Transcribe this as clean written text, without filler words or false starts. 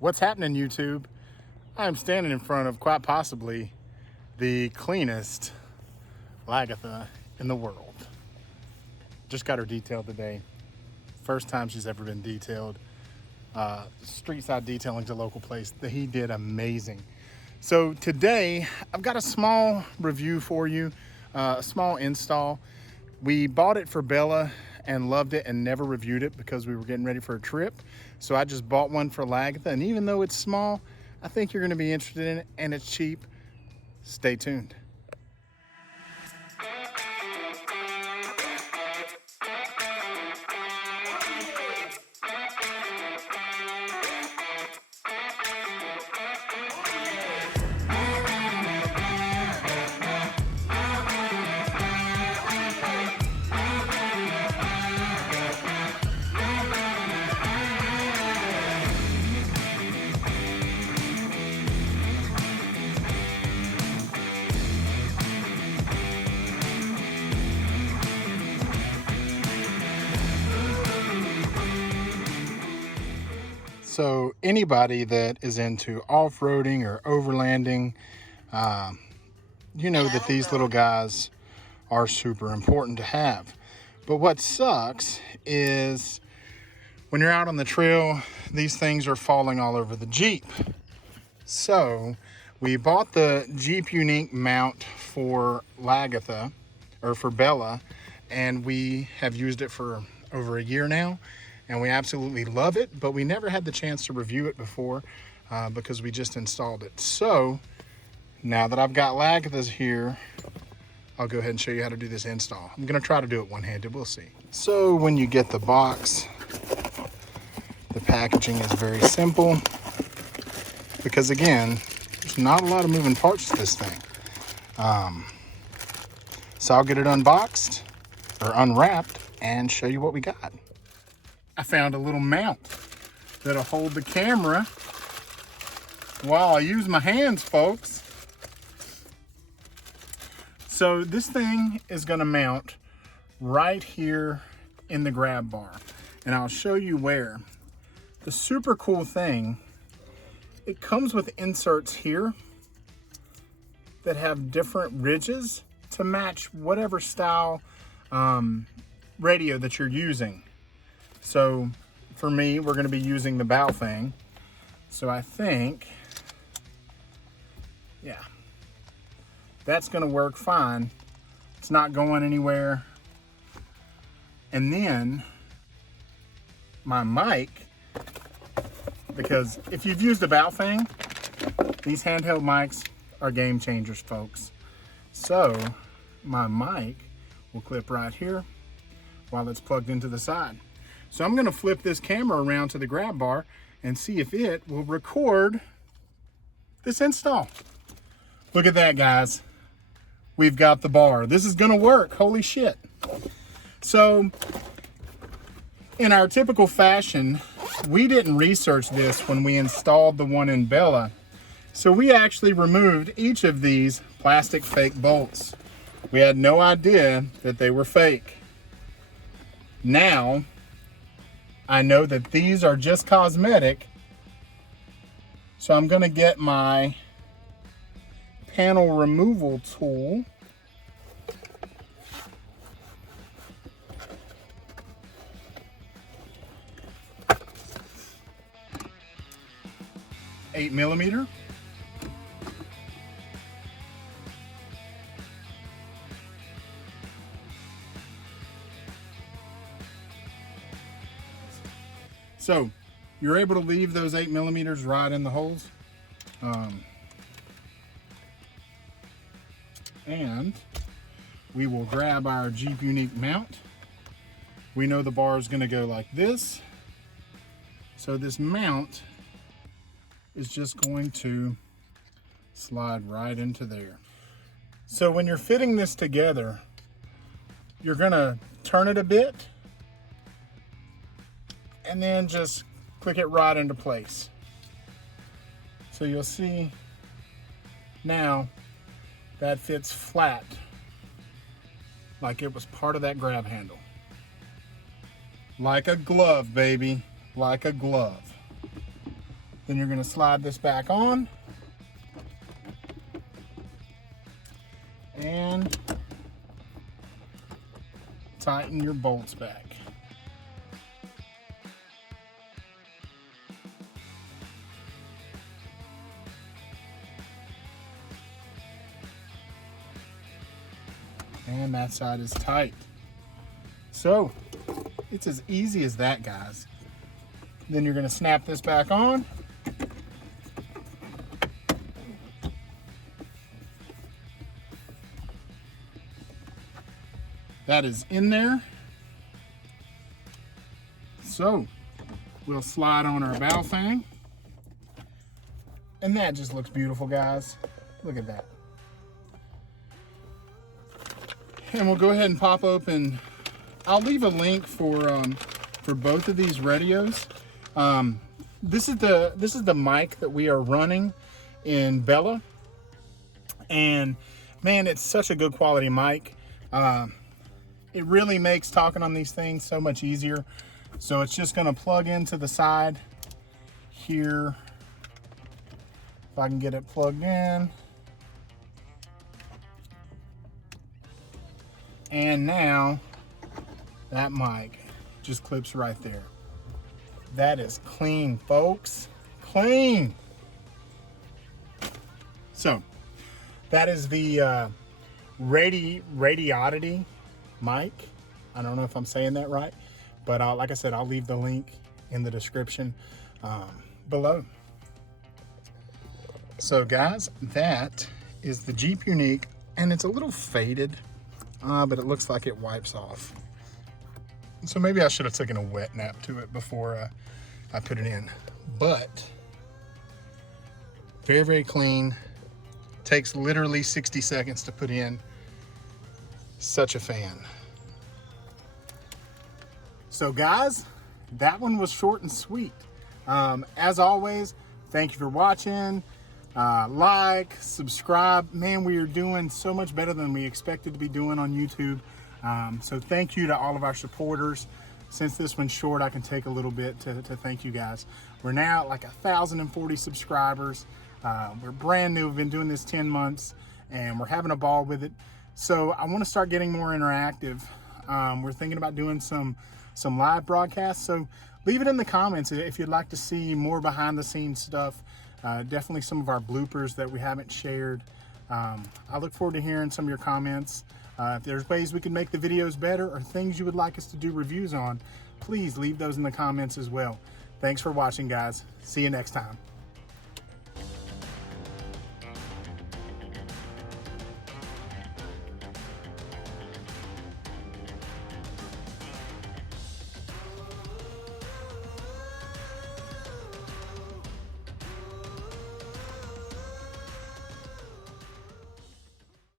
What's happening, YouTube? I'm standing in front of quite possibly the cleanest Lagatha in the world. Just got her detailed today. First time she's ever been detailed. Street side detailing to local place. He did amazing. So today I've got a small review for you, a small install. We bought it for Bella and loved it and never reviewed it because we were getting ready for a trip. So I just bought one for Lagatha, and even though it's small, I think you're gonna be interested in it and it's cheap. Stay tuned. So anybody that is into off-roading or overlanding, you know that these little guys are super important to have. But what sucks is when you're out on the trail, these things are falling all over the Jeep. So we bought the Jeep uniq mount for Lagatha, or for Bella, and we have used it for over a year now, and we absolutely love it, but we never had the chance to review it before because we just installed it. So now that I've got Lagatha's here, I'll go ahead and show you how to do this install. I'm gonna try to do it one-handed, we'll see. So when you get the box, the packaging is very simple because again, there's not a lot of moving parts to this thing. So I'll get it unboxed or unwrapped and show you what we got. I found a little mount that'll hold the camera while I use my hands, folks. So this thing is gonna mount right here in the grab bar, and I'll show you where. The super cool thing, it comes with inserts here that have different ridges to match whatever style radio that you're using. So for me, we're gonna be using the bow thing. So I think, yeah, that's gonna work fine. It's not going anywhere. And then my mic, because if you've used the bow thing, these handheld mics are game changers, folks. So my mic will clip right here while it's plugged into the side. So I'm gonna flip this camera around to the grab bar and see if it will record this install. Look at that, guys. We've got the bar. This is gonna work, holy shit. So in our typical fashion, we didn't research this when we installed the one in Bella. So we actually removed each of these plastic fake bolts. We had no idea that they were fake. Now, I know that these are just cosmetic, so I'm gonna get my panel removal tool. Eight millimeter. So you're able to leave those 8 millimeters right in the holes. And we will grab our Jeep uniq mount. We know the bar is gonna go like this. So this mount is just going to slide right into there. So when you're fitting this together, you're gonna turn it a bit and then just click it right into place. So you'll see now that fits flat like it was part of that grab handle. Like a glove, baby, like a glove. Then you're going to slide this back on. And tighten your bolts back. And that side is tight. So it's as easy as that, guys. Then you're going to snap this back on. That is in there. So we'll slide on our bow thing. And that just looks beautiful, guys. Look at that. And we'll go ahead and pop open. I'll leave a link for both of these radios. This is the mic that we are running in Bella, and man, it's such a good quality mic. It really makes talking on these things so much easier. So it's just going to plug into the side here. If I can get it plugged in. And now that mic just clips right there. That is clean, folks. Clean. So that is the Radiodity mic. I don't know if I'm saying that right, but like I said, I'll leave the link in the description below. So guys, that is the Jeep uniq, and it's a little faded. But it looks like it wipes off. So maybe I should have taken a wet nap to it before I put it in. But very, very clean. Takes literally 60 seconds to put in. Such a fan. So guys, that one was short and sweet. As always, thank you for watching. Like, subscribe. Man, we are doing so much better than we expected to be doing on YouTube. So thank you to all of our supporters. Since this one's short, I can take a little bit to thank you guys. We're now at like 1,040 subscribers. We're brand new. We've been doing this 10 months and we're having a ball with it. So I want to start getting more interactive. We're thinking about doing some live broadcasts. So leave it in the comments if you'd like to see more behind the scenes stuff. Definitely some of our bloopers that we haven't shared. I look forward to hearing some of your comments. If there's ways we can make the videos better or things you would like us to do reviews on, please leave those in the comments as well. Thanks for watching, guys. See you next time.